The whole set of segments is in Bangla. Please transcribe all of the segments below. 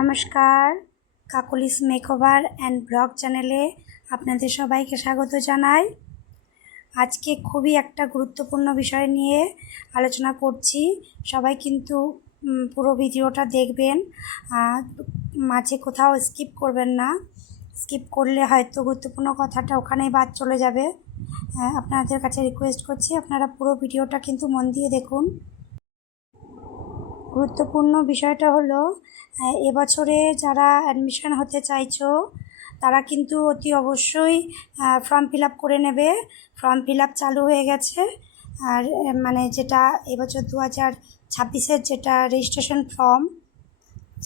নমস্কার, কাকলিস মেকওভার অ্যান্ড ব্লগ চ্যানেলে আপনাদের সবাইকে স্বাগত জানাই। আজকে খুবই একটা গুরুত্বপূর্ণ বিষয় নিয়ে আলোচনা করছি। সবাই কিন্তু পুরো ভিডিওটা দেখবেন, মাঝে কোথাও স্কিপ করবেন না। স্কিপ করলে হয়তো গুরুত্বপূর্ণ কথাটা ওখানেই বাদ চলে যাবে। আপনাদের কাছে রিকোয়েস্ট করছি, আপনারা পুরো ভিডিওটা কিন্তু মন দিয়ে দেখুন। গুরুত্বপূর্ণ বিষয়টা হলো, এবছরে যারা অ্যাডমিশন হতে চাইছো তারা কিন্তু অতি অবশ্যই ফর্ম ফিল আপ করে নেবে। ফর্ম ফিল আপ চালু হয়ে গেছে। আর মানে যেটা এবছর 2026-এর যেটা রেজিস্ট্রেশন ফর্ম,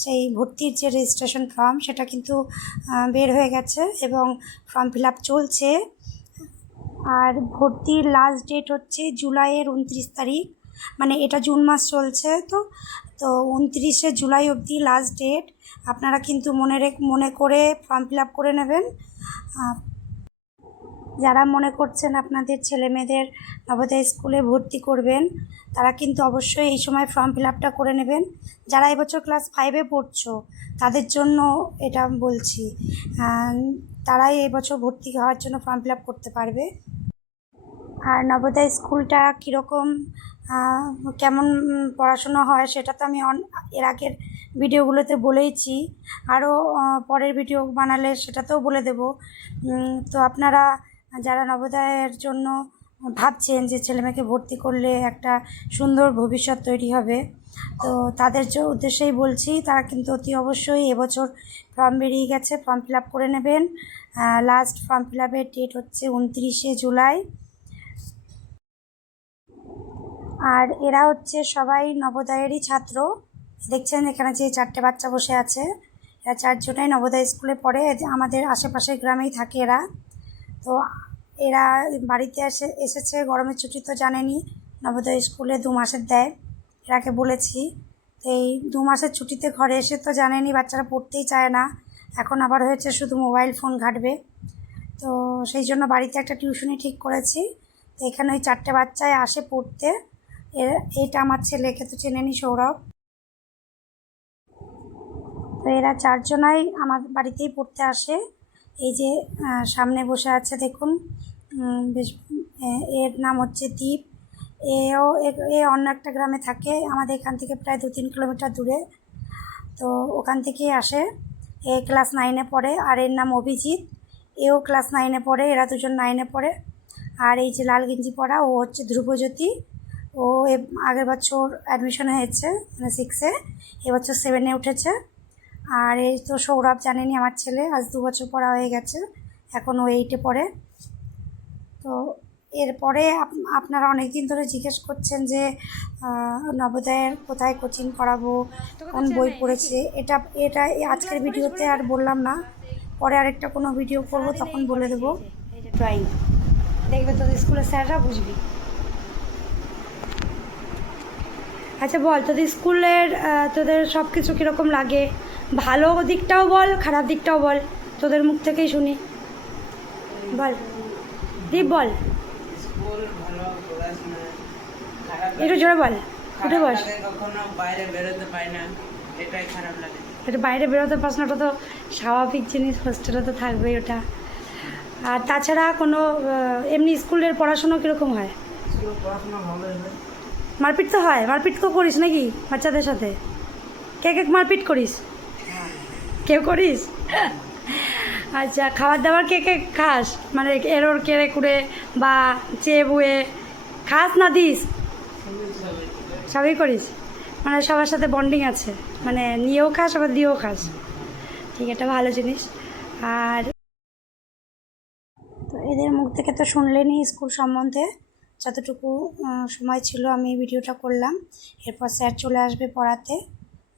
সেই ভর্তির যে রেজিস্ট্রেশন ফর্ম সেটা কিন্তু বের হয়ে গেছে এবং ফর্ম ফিল আপ চলছে। আর ভর্তির লাস্ট ডেট হচ্ছে জুলাইয়ের 29 তারিখ, মানে এটা জুন মাস চলছে। তো 29শে জুলাই অবধি লাস্ট ডেট। আপনারা কিন্তু মনে করে ফর্ম ফিল আপ করে নেবেন। যারা মনে করছেন আপনাদের ছেলেমেয়েদের নবোদয় স্কুলে ভর্তি করবেন, তারা কিন্তু অবশ্যই এই সময় ফর্ম ফিল আপটা করে নেবেন। যারা এবছর ক্লাস 5-এ পড়ছো তাদের জন্য এটা বলছি, তারাই এবছর ভর্তি হওয়ার জন্য ফর্ম ফিল আপ করতে পারবে। আর নবোদয় স্কুলটা কীরকম, কেমন পড়াশুনো হয় সেটা তো আমি এর আগের ভিডিওগুলোতে বলেইছি। আরও পরের ভিডিও বানালে সেটাতেও বলে দেব। তো আপনারা যারা নবোদয়ের জন্য ভাবছেন যে ছেলেমেয়েকে ভর্তি করলে একটা সুন্দর ভবিষ্যৎ তৈরি হবে, তো তাদের উদ্দেশ্যেই বলছি, তারা কিন্তু অতি অবশ্যই এবছর ফর্ম বেরিয়ে গেছে, ফর্ম ফিল আপ করে নেবেন। লাস্ট ফর্ম ফিল আপের ডেট হচ্ছে 29শে জুলাই। আর এরা হচ্ছে সবাই নবোদয়েরই ছাত্র। দেখছেন এখানে যে 4টে বাচ্চা বসে আছে, এরা 4জনাই নবোদয় স্কুলে পড়ে, আমাদের আশেপাশের গ্রামেই থাকে এরা। তো এরা বাড়িতে এসেছে গরমের ছুটি, তো জানেনই নবোদয় স্কুলে 2 মাসের দেয়, এরাকে বলেছি। তো এই 2 মাসের ছুটিতে ঘরে এসে তো জানেনই বাচ্চারা পড়তেই চায় না, এখন আবার হয়েছে শুধু মোবাইল ফোন ঘাঁটবে। তো সেই জন্য বাড়িতে একটা টিউশনি ঠিক করেছি। তো এখানে ওই 4টে বাচ্চায় আসে পড়তে। এটা আমার ছেলেকে তো চেনেনি, সৌরভ। তো এরা 4জনাই আমার বাড়িতেই পড়তে আসে। এই যে সামনে বসে আছে দেখুন, বেশ, এর নাম হচ্ছে দীপ। এ অন্য একটা গ্রামে থাকে, আমাদের এখান থেকে প্রায় 2-3 কিলোমিটার দূরে। তো ওখান থেকেই আসে। এ ক্লাস 9-এ পড়ে। আর এর নাম অভিজিৎ, এও ক্লাস 9-এ পড়ে। এরা দুজন 9-এ পড়ে। আর এই যে লাল গেঞ্জি পরা, ও হচ্ছে ধ্রুবজ্যোতি। ও আগের বছর অ্যাডমিশন হয়েছে, মানে 6-এ, এবছর 7-এ উঠেছে। আর এই তো সৌরভ, জানেনি আমার ছেলে, আজ 2 বছর পড়া হয়ে গেছে, এখন ও 8-এ পড়ে। তো এরপরে আপনারা অনেক দিন ধরে জিজ্ঞেস করছেন যে নবোদয়ের কোথায় কোচিং করাবো, কোন বই পড়েছে। এটা আজকের ভিডিওতে আর বললাম না, পরে আরেকটা কোনো ভিডিও করব তখন বলে দেবো। এই যে ড্রয়িং দেখবে, তোদের স্কুলের স্যাররা বুঝবি। আচ্ছা বল, তোদের স্কুলের তোদের সব কিছু কীরকম লাগে? ভালো দিকটাও বল, খারাপ দিকটাও বল, তোদের মুখ থেকেই শুনি। বল দীপ, বল। একটু জোরে বল, উঠে বস। একটু বাইরে বেরোতে পারছ না, ওটা তো স্বাভাবিক জিনিস, হোস্টেলে তো থাকবেই ওটা। আর তাছাড়া কোনো এমনি স্কুলের পড়াশুনো কীরকম হয়? মারপিট তো হয়? মারপিট তো করিস নাকি বাচ্চাদের সাথে? কে মারপিট করিস? কেউ করিস? আচ্ছা, খাবার দাবার কে খাস? মানে এরোর কেড়ে কুড়ে বা চেয়ে বুয়ে খাস না দিস? সবই করিস, মানে সবার সাথে বন্ডিং আছে, মানে নিয়েও খাস আবার দিয়েও খাস। ঠিক, এটা ভালো জিনিস। আর তো এদের মুখ থেকে তো শুনলেনই স্কুল সম্বন্ধে, যতটুকু সময় ছিল আমি ভিডিওটা করলাম। এরপর স্যার চলে আসবে পড়াতে,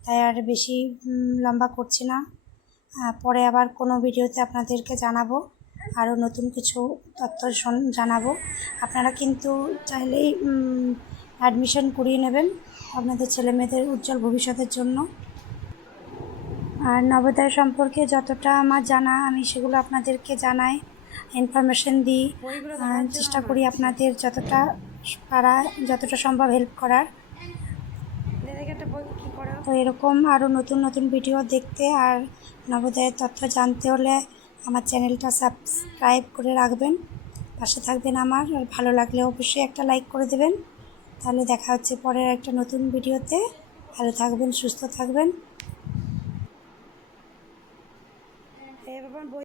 তাই আর বেশি লম্বা করছি না। পরে আবার কোনো ভিডিওতে আপনাদেরকে জানাবো, আরও নতুন কিছু তথ্য জানাবো। আপনারা কিন্তু চাইলেই অ্যাডমিশন করিয়ে নেবেন আপনাদের ছেলেমেয়েদের উজ্জ্বল ভবিষ্যতের জন্য। আর নবোদয় সম্পর্কে যতটা আমার জানা, আমি সেগুলো আপনাদেরকে জানাই, ইনফরমেশন দিই, চেষ্টা করি আপনাদের যতটা সম্ভব হেল্প করার। তো তো এরকম আরও নতুন নতুন ভিডিও দেখতে আর নবোদয়ের তথ্য জানতে হলে আমার চ্যানেলটা সাবস্ক্রাইব করে রাখবেন, পাশে থাকবেন আমার। আর ভালো লাগলে অবশ্যই একটা লাইক করে দেবেন। তাহলে দেখা হচ্ছে পরের একটা নতুন ভিডিওতে। ভালো থাকবেন, সুস্থ থাকবেন।